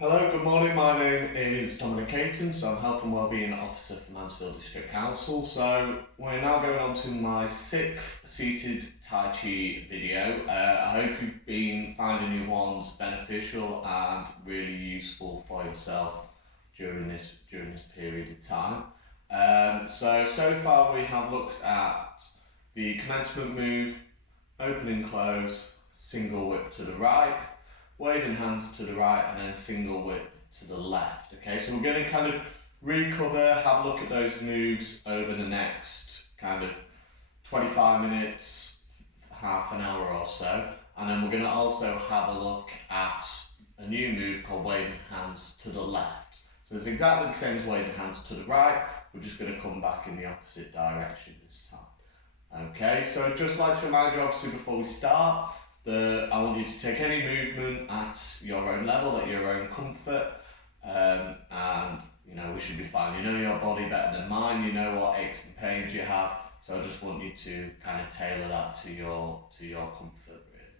Hello, good morning. My name is Dominic, so I'm Health and Wellbeing Officer for Mansfield District Council. So we're now going on to my 6th seated Tai Chi video. I hope you've been finding your ones beneficial and really useful for yourself during this period of time. So far we have looked at the commencement move, open and close, single whip to the right, waving hands to the right, and then single whip to the left. Okay, so we're going to kind of recover, have a look at those moves over the next kind of 25 minutes, half an hour or so, and then we're going to also have a look at a new move called waving hands to the left. So it's exactly the same as waving hands to the right, we're just going to come back in the opposite direction this time. Okay, so I'd just like to remind you, obviously, before we start, I want you to take any movement at your own level, at your own comfort, and you know, we should be fine. You know your body better than mine, you know what aches and pains you have, so I just want you to kind of tailor that to your comfort, really.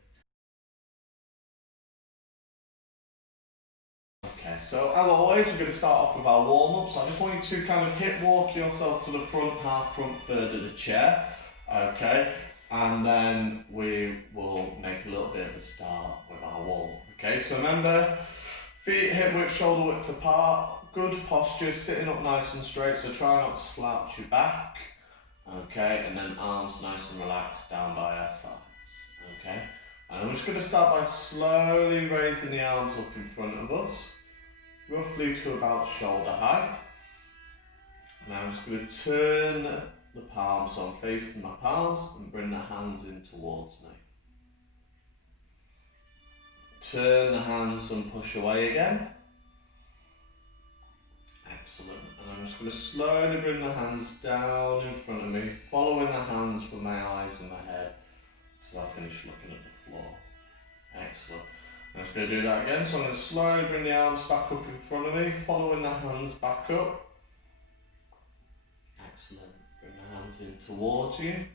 Okay, so as always, we're going to start off with our warm-up. So I just want you to kind of hip walk yourself to the front third of the chair, okay? And then we will make a little bit of a start with our warm-up. Okay, so remember, feet hip width, shoulder width apart, good posture, sitting up nice and straight, so try not to slouch your back. Okay, and then arms nice and relaxed down by our sides. Okay, and I'm just going to start by slowly raising the arms up in front of us, roughly to about shoulder height. And I'm just going to turn the palms, so I'm facing my palms, and bring the hands in towards me. Turn the hands and push away again. Excellent. And I'm just going to slowly bring the hands down in front of me, following the hands with my eyes and my head till I finish looking at the floor. Excellent. I'm just going to do that again. So I'm going to slowly bring the arms back up in front of me, following the hands back up. Excellent. Bring the hands in towards you.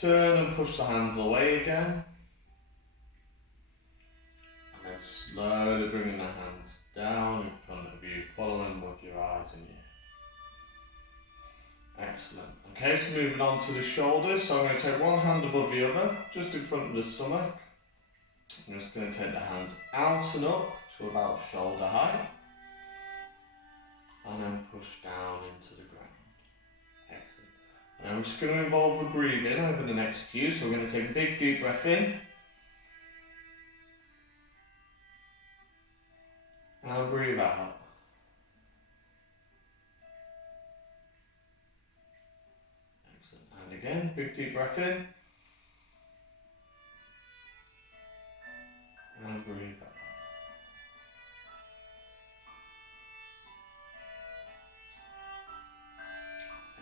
Turn and push the hands away again. And then slowly bringing the hands down in front of you, following with your eyes and your head. Excellent. Okay, so moving on to the shoulders. So I'm going to take one hand above the other, just in front of the stomach. I'm just going to take the hands out and up to about shoulder height. And then push down into the ground. Excellent. And I'm just going to involve the breathing over the next few. So we're going to take a big deep breath in. And breathe out. Excellent. And again, big deep breath in. And breathe out.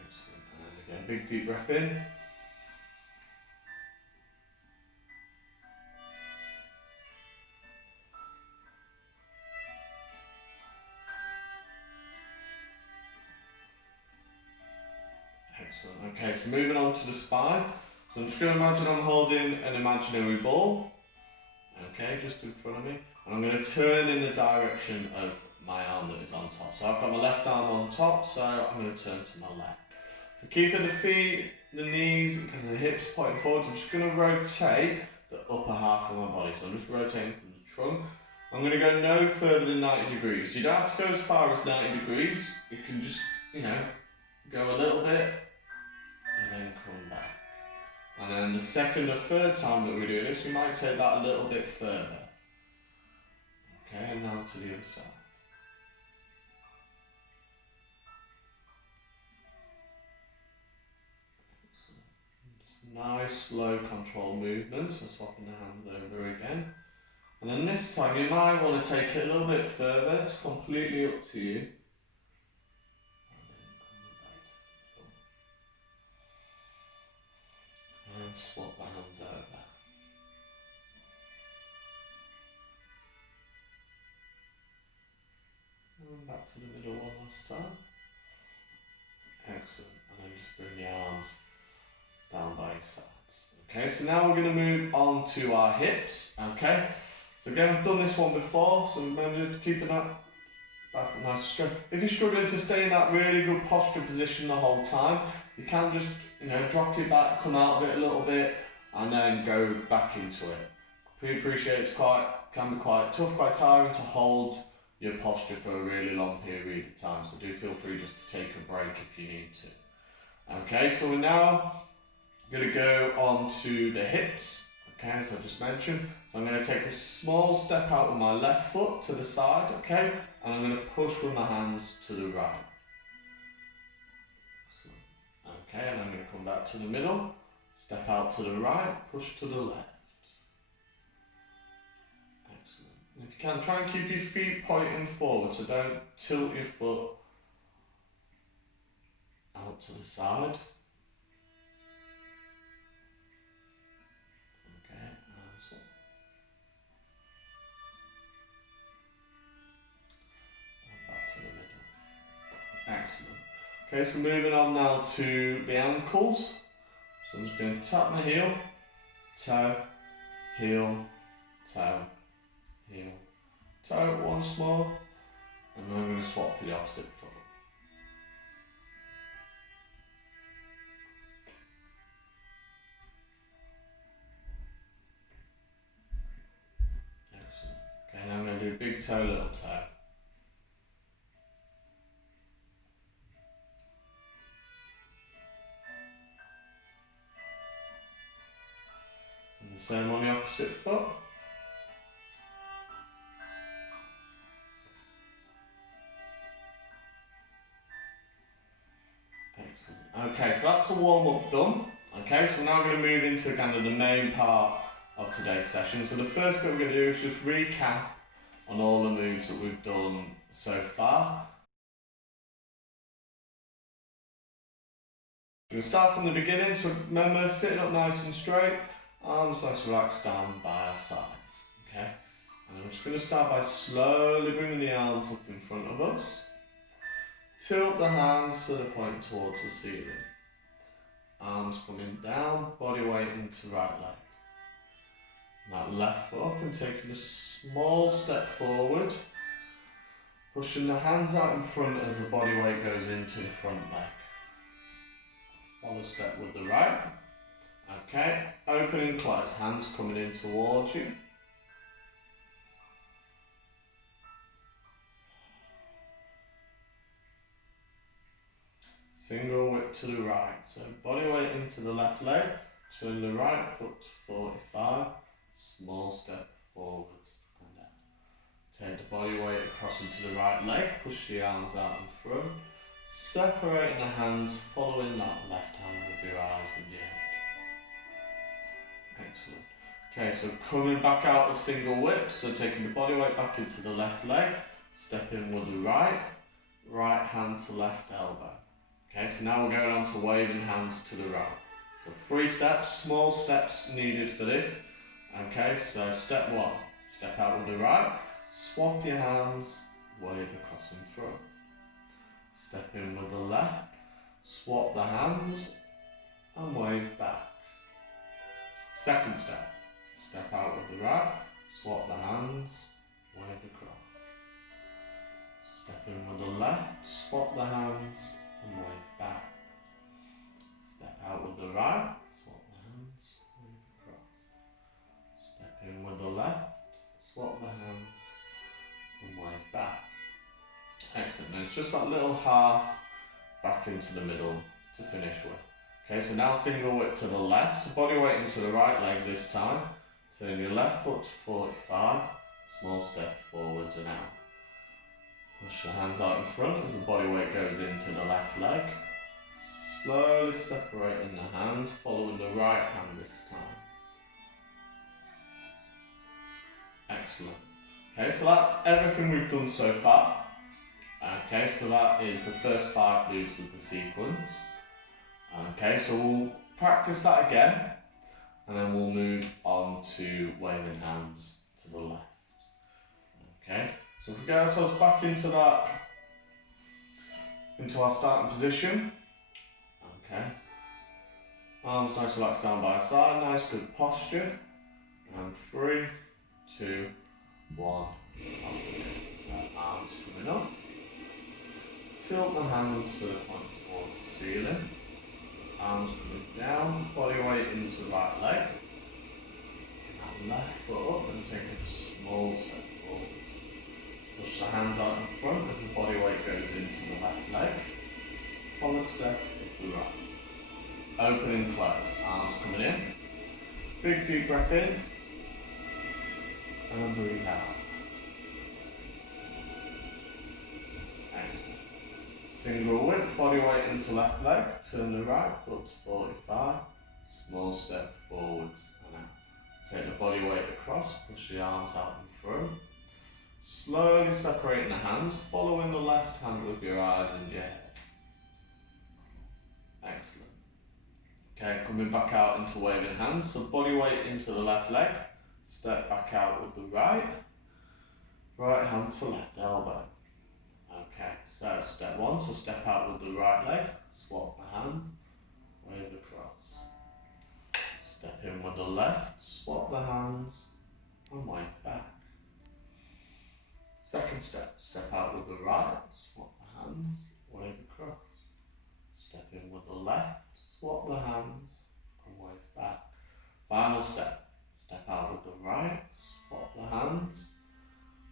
Excellent. And again, big deep breath in. Excellent. Okay, so moving on to the spine. So I'm just going to imagine I'm holding an imaginary ball. Okay, just in front of me. And I'm going to turn in the direction of my arm that is on top. So I've got my left arm on top, so I'm going to turn to my left. So keeping the feet, the knees, and the hips pointing forward, I'm just going to rotate the upper half of my body. So I'm just rotating from the trunk. I'm going to go no further than 90 degrees. You don't have to go as far as 90 degrees. You can just, you know, go a little bit and then come back. And then the second or third time that we do this, we might take that a little bit further. Okay, and now to the other side. Nice, slow, controlled movements. So swapping the hands over again. And then this time you might want to take it a little bit further. It's completely up to you. And then swap the hands over. And back to the middle one last time. Excellent. And then just bring the arms down by your sides. Okay, so now we're going to move on to our hips. Okay, so again, we've done this one before, so remember keeping that back nice and straight. If you're struggling to stay in that really good posture position the whole time, you can just, drop your back, come out of it a little bit, and then go back into it. We appreciate it can be quite tough, quite tiring to hold your posture for a really long period of time, so do feel free just to take a break if you need to. Okay, so we're now going to go on to the hips, okay, as I just mentioned. So I'm going to take a small step out with my left foot to the side, okay, and I'm going to push with my hands to the right. Excellent. Okay, and I'm going to come back to the middle, step out to the right, push to the left. Excellent. And if you can, try and keep your feet pointing forward, so don't tilt your foot out to the side. Okay, and so. Back to the middle. Excellent. Okay, so moving on now to the ankles. So I'm just going to tap my heel, toe, heel, toe, heel, toe once more, and then I'm going to swap to the opposite foot. Excellent. Okay, now I'm going to do big toe, little toe. And the same on the opposite foot. Excellent. Okay, so that's the warm-up done. Okay, so now we're going to move into kind of the main part of today's session. So the first bit we're going to do is just recap on all the moves that we've done so far. We're going to start from the beginning, so remember, sitting up nice and straight, arms nice and relaxed down by our sides, okay? And I'm just going to start by slowly bringing the arms up in front of us. Tilt the hands so they're pointing towards the ceiling. Arms coming down, body weight into right leg. That left foot up and taking a small step forward. Pushing the hands out in front as the body weight goes into the front leg. Follow step with the right. Okay, open and close, hands coming in towards you. Single whip to the right, so body weight into the left leg, turn the right foot to 45, small step forwards and down. Take the body weight across into the right leg, push the arms out in front, separating the hands, following that left hand with your eyes and your head. Excellent. Okay, so coming back out of single whip, so taking the body weight back into the left leg, step in with the right hand to left elbow. Okay, so now we're going on to waving hands to the right. So 3 steps, small steps needed for this. Okay, so step 1, step out with the right, swap your hands, wave across in front. Step in with the left, swap the hands and wave back. Second step, step out with the right, swap the hands, wave across. Step in with the left, swap the hands and wave back. Step out with the right, swap the hands, wave across. Step in with the left, swap the hands and wave back. Excellent, and it's just that little half back into the middle to finish with. Okay, so now single whip to the left, so body weight into the right leg this time. Turn your left foot to 45, small step forwards and out. Push your hands out in front as the body weight goes into the left leg. Slowly separating the hands, following the right hand this time. Excellent. Okay, so that's everything we've done so far. Okay, so that is the first 5 moves of the sequence. Okay, so we'll practice that again, and then we'll move on to waving hands to the left. Okay, so if we get ourselves back into our starting position. Okay, Arms nice relaxed down by side, nice good posture. And 3, 2, 1. So arms coming up. Tilt the hands to the point towards the ceiling. Arms coming down, body weight into the right leg. And left foot up and taking a small step forwards. Push the hands out in front as the body weight goes into the left leg. Follow step with the right. Open and close, arms coming in. Big deep breath in. And breathe out. Excellent. Single whip, body weight into left leg. Turn the right foot to 45. Small step forwards and out. Take the body weight across, push the arms out and through. Slowly separating the hands, following the left hand with your eyes and your head. Excellent. Okay, coming back out into waving hands, so body weight into the left leg, step back out with the right, right hand to left elbow. Okay, so step 1, so step out with the right leg, swap the hands, wave across. Step in with the left, swap the hands, and wave back. Second step, step out with the right, swap the hands, wave across. Step in with the left, swap the hands, and wave back. Final step, step out with the right, swap the hands,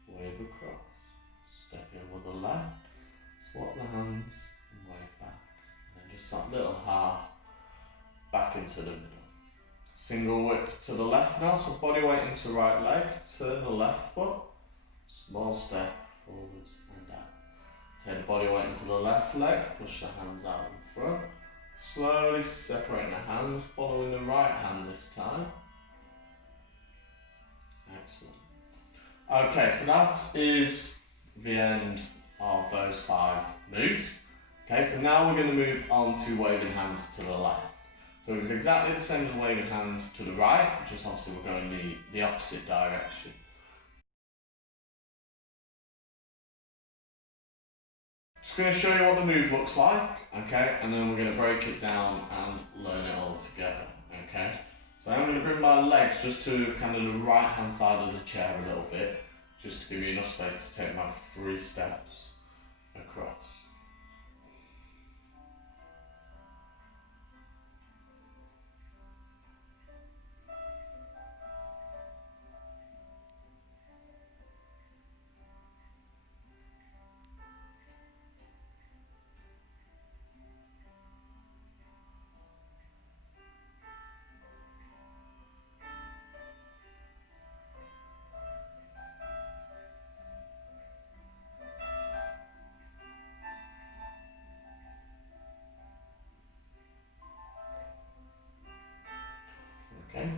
wave across. Step in with the left, swap the hands, and wave back. And then just that little half back into the middle. Single whip to the left now, so body weight into right leg, turn the left foot, small step forwards and out. Take the body weight into the left leg, push the hands out in front. Slowly separating the hands, following the right hand this time. Excellent. Okay, so that is the end of those 5 moves. Okay, so now we're going to move on to waving hands to the left. So it's exactly the same as waving hands to the right, just obviously we're going the opposite direction. Just going to show you what the move looks like, okay, and then we're going to break it down and learn it all together, okay. So I'm going to bring my legs just to kind of the right hand side of the chair a little bit, just to give you enough space to take my 3 steps across. Okay,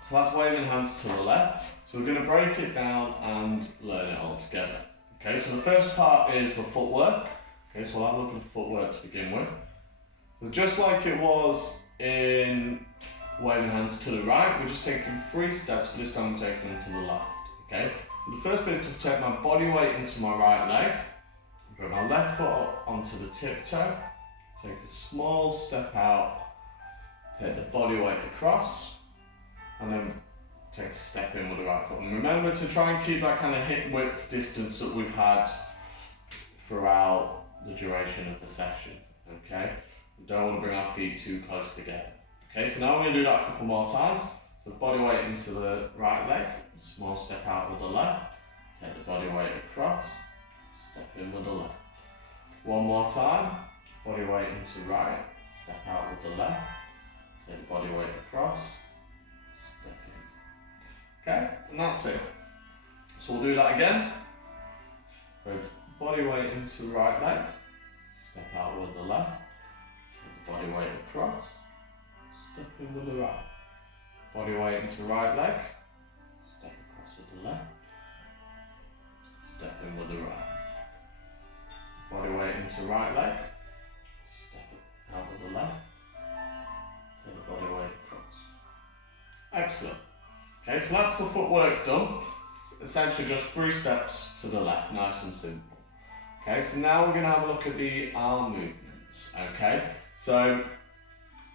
so that's waving hands to the left. So we're going to break it down and learn it all together. Okay, so the first part is the footwork. Okay, so we'll have a look at the footwork to begin with. So just like it was in waving hands to the right, we're just taking 3 steps, but this time we're taking them to the left. Okay, so the first bit is to take my body weight into my right leg, bring my left foot up onto the tiptoe, take a small step out, take the body weight across, and then take a step in with the right foot. And remember to try and keep that kind of hip width distance that we've had throughout the duration of the session, okay? We don't want to bring our feet too close together. Okay, so now we're going to do that a couple more times. So body weight into the right leg, small step out with the left, take the body weight across, step in with the left. One more time, body weight into right, step out with the left, take the body weight across, step in. Okay, and that's it. So we'll do that again. So it's body weight into right leg, step out with the left, take the body weight across, step in with the right. Body weight into right leg, step across with the left, step in with the right. Body weight into right leg, step out with the left, take the body weight across. Excellent. Okay, so that's the footwork done. It's essentially just 3 steps to the left, nice and simple. Okay, so now we're going to have a look at the arm movements. Okay, so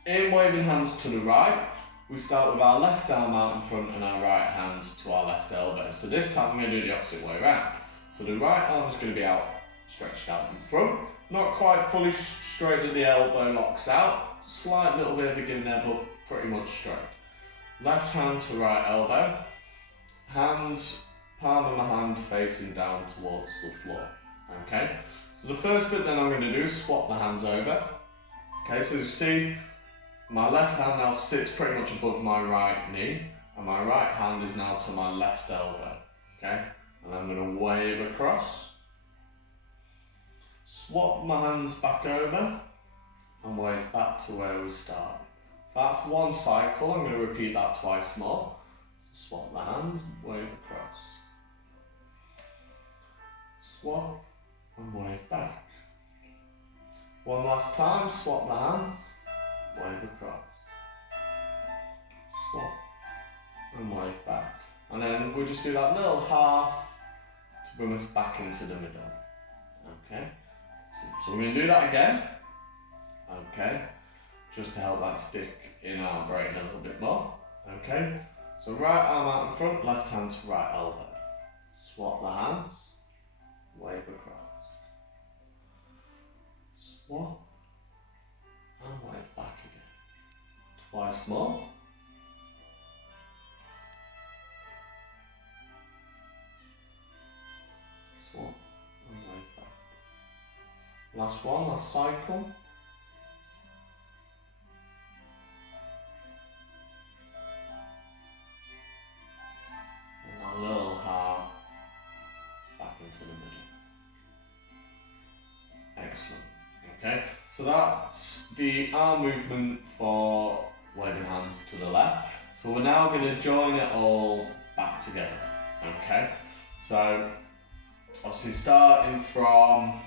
In waving hands to the right, we start with our left arm out in front and our right hand to our left elbow. So this time we're going to do the opposite way around. So the right arm is going to be out, stretched out in front, not quite fully straight at the elbow locks out, slight little bit of a give there, but pretty much straight. Left hand to right elbow, hands, palm of my hand facing down towards the floor. Okay, so the first bit then I'm going to do is swap the hands over. Okay, so as you see, my left hand now sits pretty much above my right knee, and my right hand is now to my left elbow. Okay, and I'm going to wave across, swap my hands back over, and wave back to where we started. So that's one cycle. I'm going to repeat that twice more. Swap the hands, wave across. Swap and wave back. One last time, swap the hands, wave across. Swap and wave back. And then we'll just do that little half to bring us back into the middle. Okay, so we're going to do that again. Okay, just to help that stick in our brain a little bit more. Okay, so right arm out in front, left hand to right elbow. Swap the hands, wave across. Swap and wave back again. Twice more. Swap and wave back. Last one, last cycle. And a little half back into the middle. Excellent. Okay, so that's the arm movement for waving hands to the left. So we're now going to join it all back together. Okay, so obviously starting from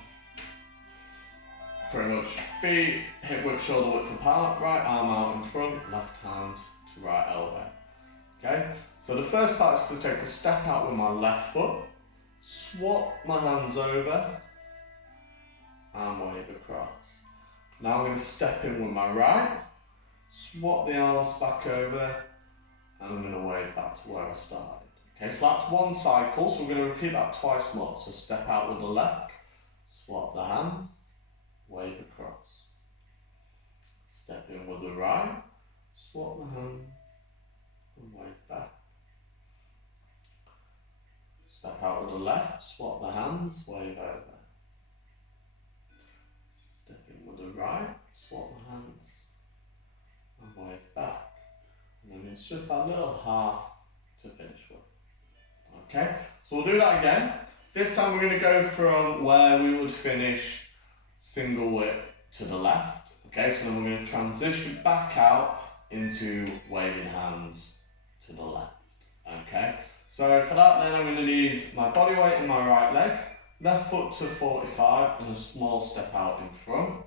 pretty much feet hip width, shoulder width apart, right arm out in front, left hand to right elbow. Okay, so the first part is to take a step out with my left foot, swap my hands over, and wave across. Now I'm going to step in with my right, swap the arms back over, and I'm going to wave back to where I started. Okay, so that's one cycle, so we're going to repeat that twice more. So step out with the left, swap the hands, wave across. Step in with the right, swap the hand, and wave back. Step out with the left, swap the hands, wave over. Step in with the right, swap the hands, and wave back. And then it's just that little half to finish with. Okay, so we'll do that again. This time we're going to go from where we would finish single whip to the left. Okay, so then we're going to transition back out into waving hands to the left. Okay, so for that then I'm going to need my body weight in my right leg, left foot to 45 and a small step out in front.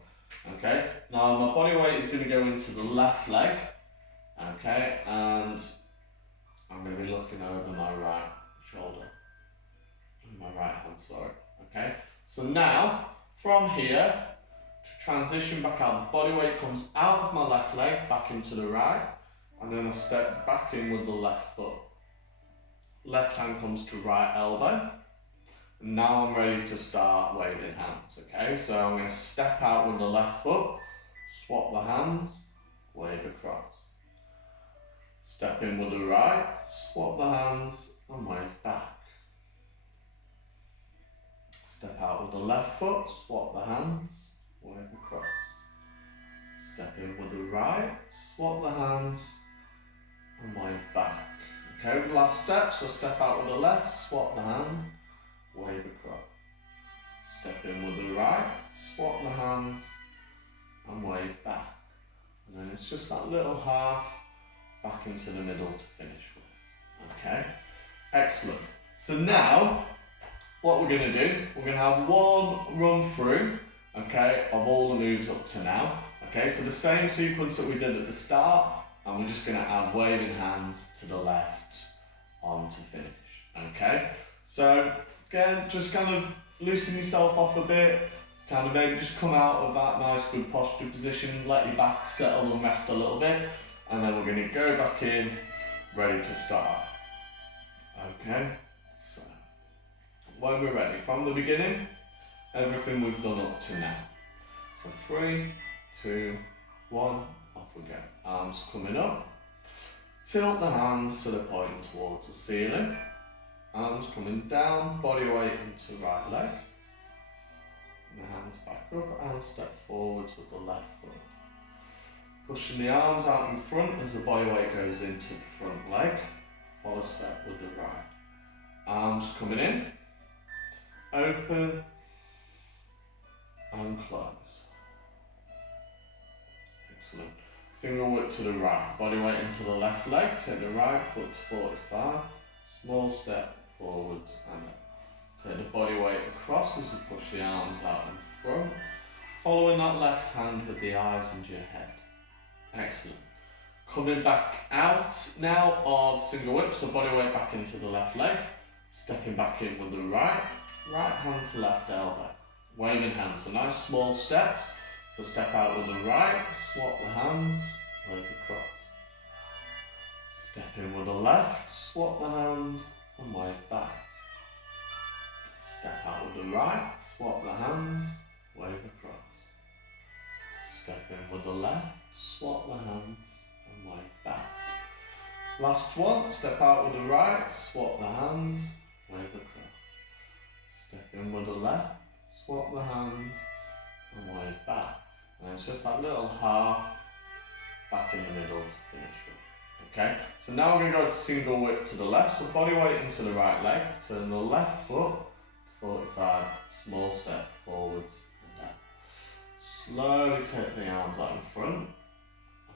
Okay, now my body weight is going to go into the left leg. Okay, and I'm going to be looking over my right shoulder, my right hand, sorry. Okay, so now from here, to transition back out, the body weight comes out of my left leg, back into the right, and then I step back in with the left foot. Left hand comes to right elbow, and now I'm ready to start waving hands. Okay, so I'm going to step out with the left foot, swap the hands, wave across. Step in with the right, swap the hands, and wave back. Step out with the left foot, swap the hands, wave across. Step in with the right, swap the hands, and wave back. Okay, last step, so step out with the left, swap the hands, wave across. Step in with the right, swap the hands, and wave back. And then it's just that little half back into the middle to finish with. Okay, excellent. So now, what we're going to do, we're going to have one run through, okay, of all the moves up to now. Okay, so the same sequence that we did at the start, and we're just going to add waving hands to the left on to finish. Okay, so again, just kind of loosen yourself off a bit, Kind of maybe just come out of that nice good posture position, let your back settle and rest a little bit, and then we're going to go back in, ready to start. Okay, so when we're ready, from the beginning, everything we've done up to now. So 3, 2, 1, off we go. Arms coming up, tilt the hands so they're pointing towards the ceiling. Arms coming down, body weight into right leg. And the hands back up and step forwards with the left foot. Pushing the arms out in front as the body weight goes into the front leg. Follow step with the right. Arms coming in, open and close. Excellent. Single whip to the right, body weight into the left leg, take the right foot to 45, small step forwards and up. Take the body weight across as you push the arms out in front, following that left hand with the eyes and your head. Excellent. Coming back out now of single whip, so body weight back into the left leg, stepping back in with the right hand to left elbow. Waving hands, so nice small steps. So step out with the right, swap the hands, wave across. Step in with the left, swap the hands and wave back. Step out with the right, swap the hands, wave across. Step in with the left, swap the hands and wave back. Last one, step out with the right, swap the hands, wave across. Step in with the left, swap the hands and wave back. And it's just that little half back in the middle to finish with. Okay, so now we're going to go to single whip to the left, so body weight into the right leg, turn the left foot to 45, small step forwards and down. Slowly take the arms out in front.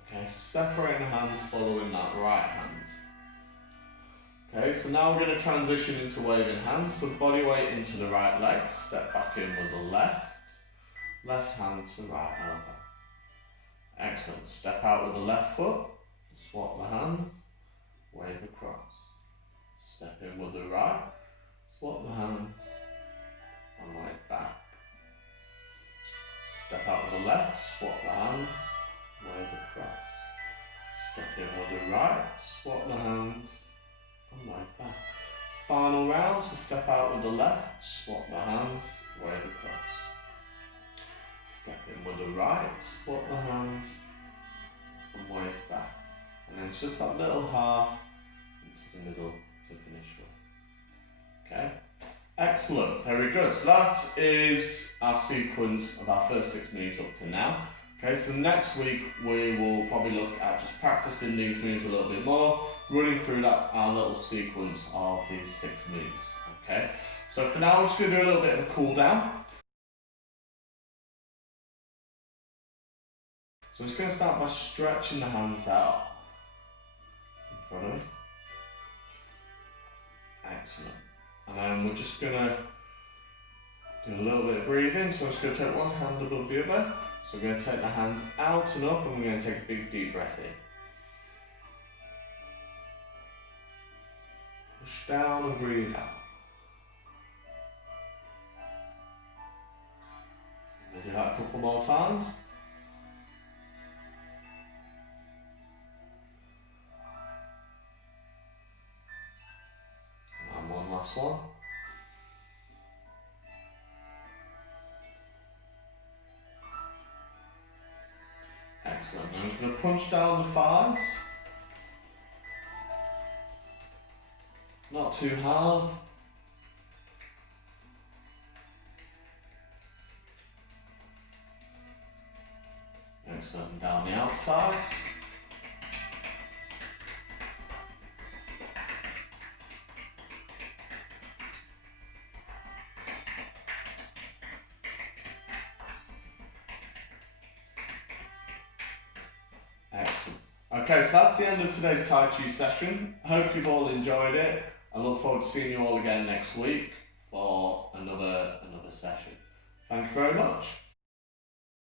Okay, separating the hands, following that right hand. Okay, so now we're going to transition into waving hands, so body weight into the right leg, step back in with the left hand to right elbow. Excellent, step out with the left foot, swap the hands, wave across. Step in with the right, swap the hands and wave back. Step out with the left, swap the hands, wave across. Step in with the right, swap the hands and wave back. Final round, so step out with the left, swap the hands, wave across. Step in with the right, swap the hands and wave back. And then it's just that little half into the middle to finish with. Okay, excellent, very good. So that is our sequence of our first 6 moves up to now. Okay, so next week we will probably look at just practicing these moves a little bit more, running through that our little sequence of these 6 moves. Okay, so for now I'm just going to do a little bit of a cool down. So I'm just going to start by stretching the hands out in front of me. Excellent. And then we're just going to do a little bit of breathing. So I'm just going to take one hand above the other. So we're going to take the hands out and up, and we're going to take a big deep breath in. Push down and breathe out. We'll do that a couple more times. And one last one. Excellent. Now I'm just going to punch down the thighs. Not too hard. Excellent. Down the outsides. Excellent. Okay, so that's the end of today's Tai Chi session. Hope you've all enjoyed it. I look forward to seeing you all again next week for another session. Thank you very much.